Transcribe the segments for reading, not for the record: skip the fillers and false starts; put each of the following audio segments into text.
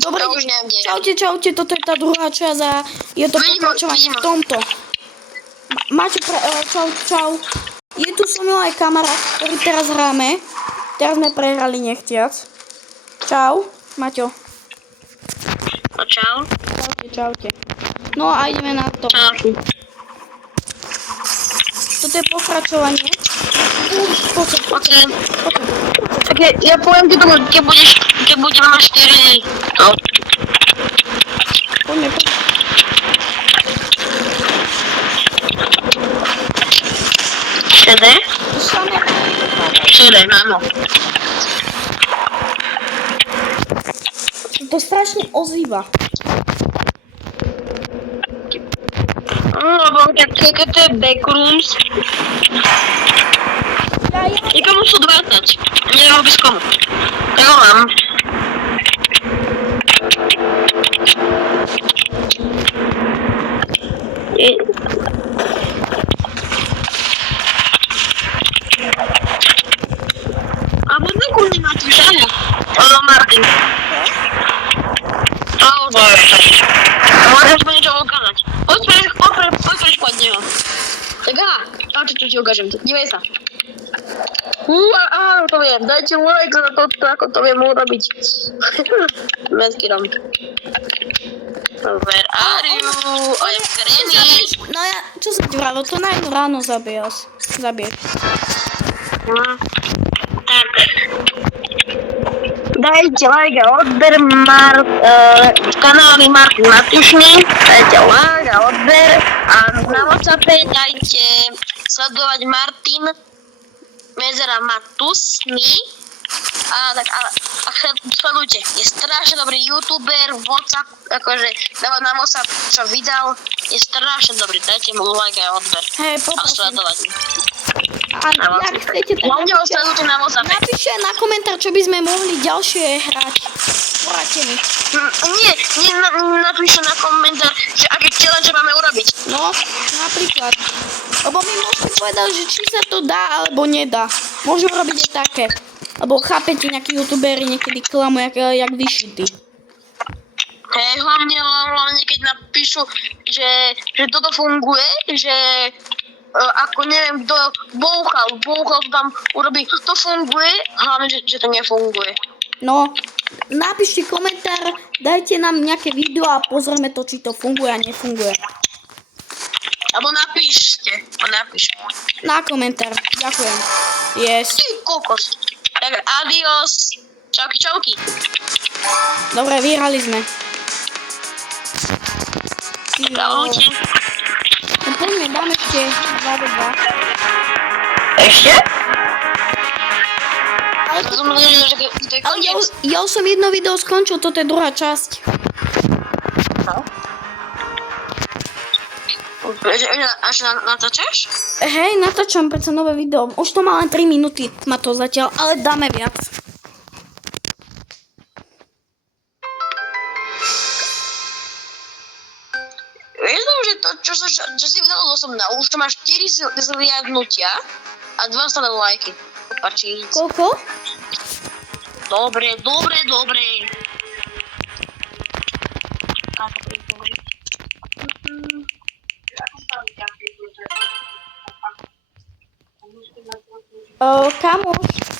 Dobre, To už neviem, kde. čaute, toto je tá druhá časť a je to pokračovanie v tomto. Máte čau. Je tu so mnou aj kamarát, ktorý teraz hráme. Teraz sme prehrali nechtiac. Čau, Maťo. No čau. Čaute. No a ideme na to. Čau. Toto je pokračovanie. Okay. Tak ja poviem, keď budeme mať 4. No. Poďme. Čede? Čede, áno. To strašne ozýva. Lebo keď to je backrooms, nikomu sú 20. Neviem vôbec komu. Ja ho mám. A možno kurný máte žáňa. Ono Martin. Môžeš mi niečo ukázať. Poď pod neho. Tak aha, čo ti ukážem. Dívej sa. Áno, to viem. Dajte like za to, ako to viem urobiť. Menský dom. Where are you? I am Granny. No ja, čo sa ti vralo? To na jedno ráno zabiješ. Tak. Dajte like a odber kanály Martin Matušný. Dajte like a odber. A na WhatsAppe dajte sledovať Martin Mezera Matusný. A sledujte, je strašne dobrý youtuber, WhatsApp, akože na WhatsApp, čo vydal, je strašne dobrý, dajte mu like a odber. Hej, a sledovať. A jak chcete, tak napíšte na WhatsApp. Napíšte na komentár, čo by sme mohli ďalšie hrať. Poradte mi. Nie, napíšte na komentár, že aké challenge máme urobiť. No, napríklad. Lebo my môžete povedať, že či sa to dá, alebo nedá. Môžeme robiť aj také. Lebo chápete, nejakí youtuberi niekedy klamu, jak vyšití. Hej, hlavne keď napíšu, že toto funguje, že ako neviem, kto bouchal to tam urobí, to funguje, hlavne, že to nefunguje. No, napíšte komentár, dajte nám nejaké video a pozrieme to, či to funguje a nefunguje. Alebo napíšte. Na komentár, ďakujem. Yes. Ty kokos. Tak adios. Čauky. Dobre, vyhrali sme. Čaute. No poďme, dáme ešte 2-2. Ešte? Ale ja už som jedno video skončil, toto je druhá časť. No. Až natáčaš? Hej, natáčam predsa nové video. Už to má len 3 minúty, má to zatiaľ, ale dáme viac. Vieš že to, čo si vydal osobná, už to máš 4 zliadnutia a 2 stále lajky. Páči. Koľko? Dobre.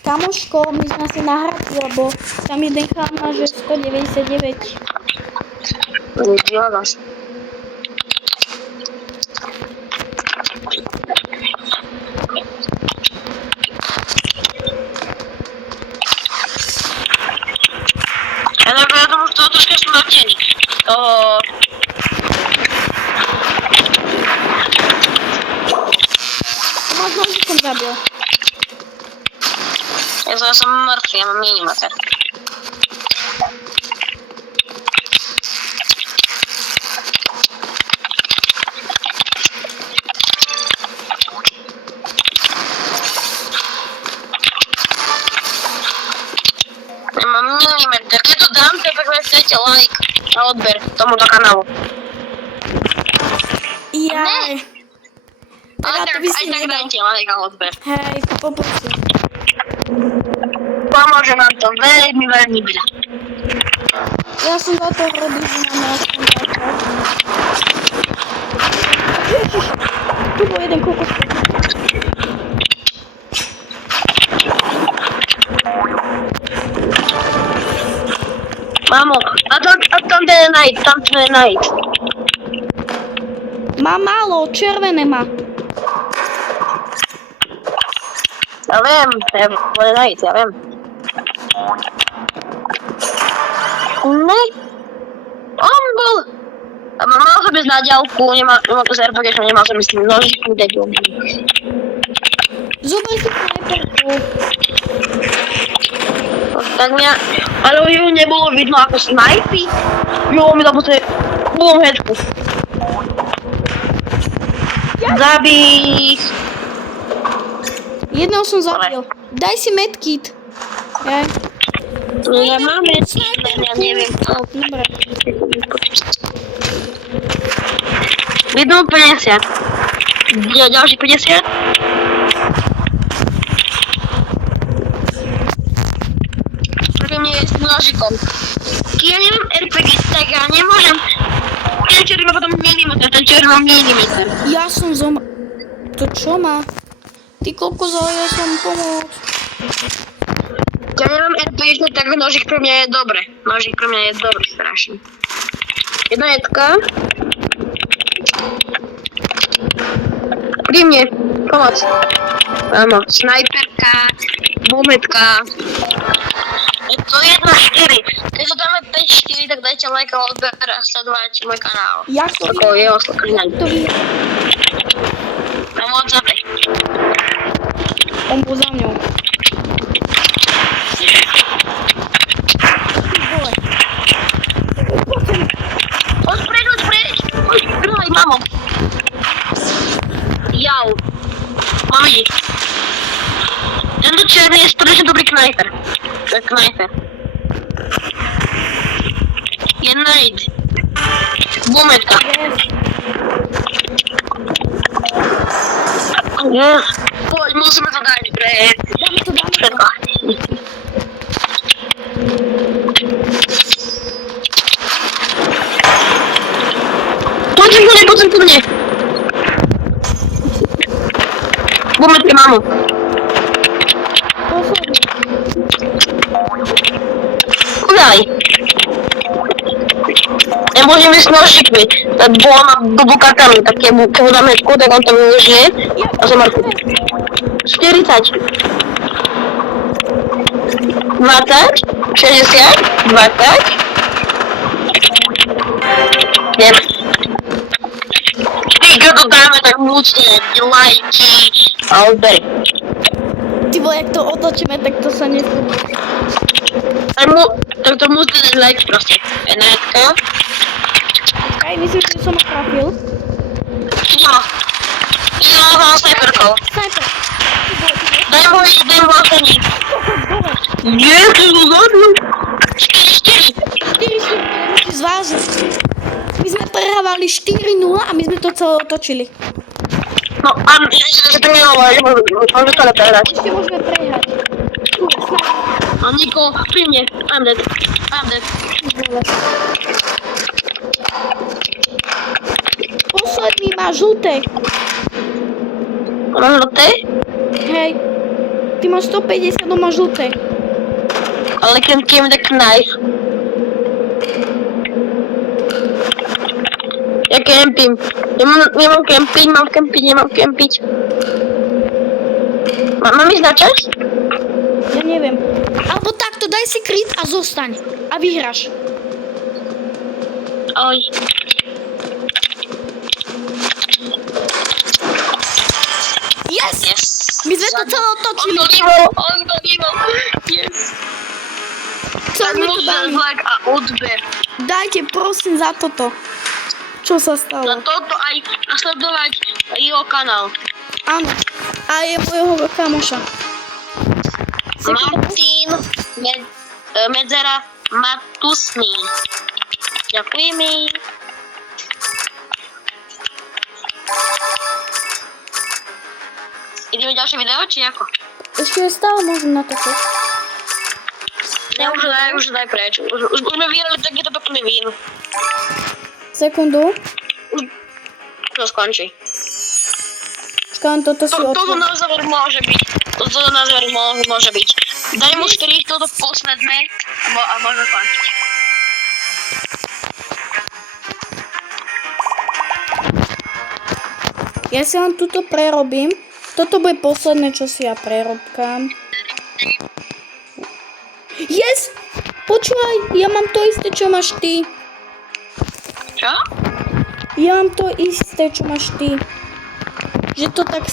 Kamoško, my sme si nahrali, lebo tam jeden chlap má, že 199. Neděláš. Ale ja tomu, že to troška smrtený. Máš nožikom zabil. Ja som mŕtvý, ja mám minimater. Ja mám minimater. Keď to dám, tak dajte like a odber tomuto kanálu. Jaj. Aj tak dajte like a odber. Hej, poprosím. pomôže nám to veľmi, veľmi veľa. Ja som za to robiť, že máme aspoň takto. Ježiš, tu bol jeden kokos. Mamo, a tam to je night. Má málo, červené má. Ja viem, to je night, ja viem. Ne, on bol... A mal som ísť na diaľku, nemal to z RPG, nemal som ísť nožiku, debil. Zober si snajperku. Tak mňa, ale ju nebolo vidno ako snajpy. Jo, mi to podstate bolo headku. Zabij. Jedného som zabil. Daj si medkit. Hej. Ja mám medkit, ja neviem. Dobre. Vidno 50. Ďalší 50. Nie je s nožikom. Keď ja nemám RPG, tak ja nemôžem. Ten červ má potom milimeter, ten červ má milimeter. Ja som To čo má? Ty koľko ja som pomôcť. Ja nemám RPG, tak nožik pre mňa je dobre. Nožik pre mňa je dobrý strašne. Jedna jedka. Pri mne, pomoc. Áno, snajperka, bometka. Je to 1-4. Keď to dáme 5-4, tak dajte like a odber a sledovať môj kanál. Jak to Ako je oslokrina. To vyhrá. Na WhatsAppe. On bol za mňou. Vole. Poď preč. Poď, mamo. Jau. Mám vidieť. Tento černý je strašne dobrý knajfer. To je knajfer. Jedna id. Bometka. Yes. Poď, musíme to dať pred. Dáme to. Poď ku mne. Bometke, mamo. Kudaj. Nemôžem ísť nožikmi, tak bola bubukakami, tak keď mu dáme jedku, tak on to využije a zamarku. 40. 20, 60, 20. Nie. Keď to dáme, tak musíte lajky a odbery. Ty vole, jak to otočíme, tak to sa neskúpi. Tak to musíte dať like proste. Jedna jedka. Aj myslím, že som ho trafil. Jo. Jo, mám snajperkou. Sniper. Daj mu osobní. Nie, to je zabil. 4-4. 4 musíš zvážiť. My sme prehrávali 4-0 a my sme to celé otočili. No, a ešte to nehovorí, môžeme to neprehrať. Ešte môžeme prehrať. Tu, sniper. A Niko, pri mne. I'm dead. Vole. Posledný má žlté. Máš žlté? Hej. Ty máš 150, on má žlté. Ale can give me the knife. Ja kempím. Nemám kempiť. Mám ísť na čas? Ja neviem. Alebo takto, daj si kryt a zostaň. A vyhráš. Oj. Yes! Yes. My sme to celé otočili. On to vyvol. Yes. Co Tak sme to musím dali? like a odber. Dajte prosím za toto. Čo sa Za stalo? toto aj nasledovať jeho kanál. Áno. A je mojho kamoša. Martin Medzera Matusný. Ďakujeme. Ideme ďalšie video, či ako? Ešte stále môžem natočiť. Už daj preč. Už sme vyrali takýto pekný vín. Sekundu. To skončí. Počkám, toto si Toto otvorím. na záver môže byť. Toto na záver môže byť. Daj mu 4, toto posledné a môžeme skončiť. Ja si len túto prerobím. Toto bude posledné, čo si ja prerobkám. Yes! Počúvaj, ja mám to isté, čo máš ty. Čo? Ja mám to isté, čo máš ty. Že to tak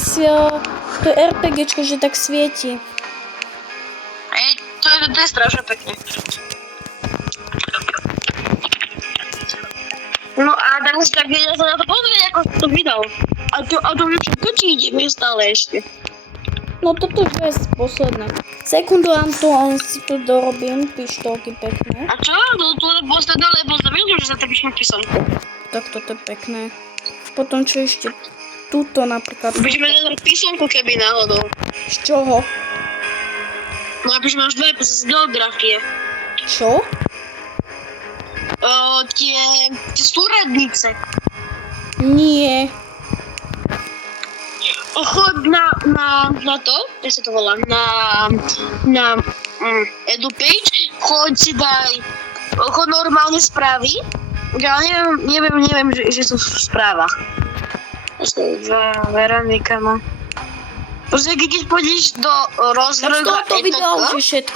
to je RPGčko, že tak svieti. To je strašne pekne. No a tak ja sa na to pozrieť, ako to vydal. A to už všetko ti ide mi stále ešte. No toto už je posledné. Sekundu, on si tu dorobím, pištolky pekné. A čo? To je posledné, lebo zavedol, že za to píšem písomku. Tak toto je pekné. Potom čo ešte tuto napríklad. Píšeme na písomku, keby náhodou. Z čoho? No a píšeme až 2 z geografie. Čo? Tie súradnice. Nie. Chod na to, jak sa to volá, na EduPage, chod si daj, chod normálne správy, ja neviem, že sú v správach. Veronika má. Proste, keď pôjdeš do Tak z rozvrhu tohoto videa už je všetko.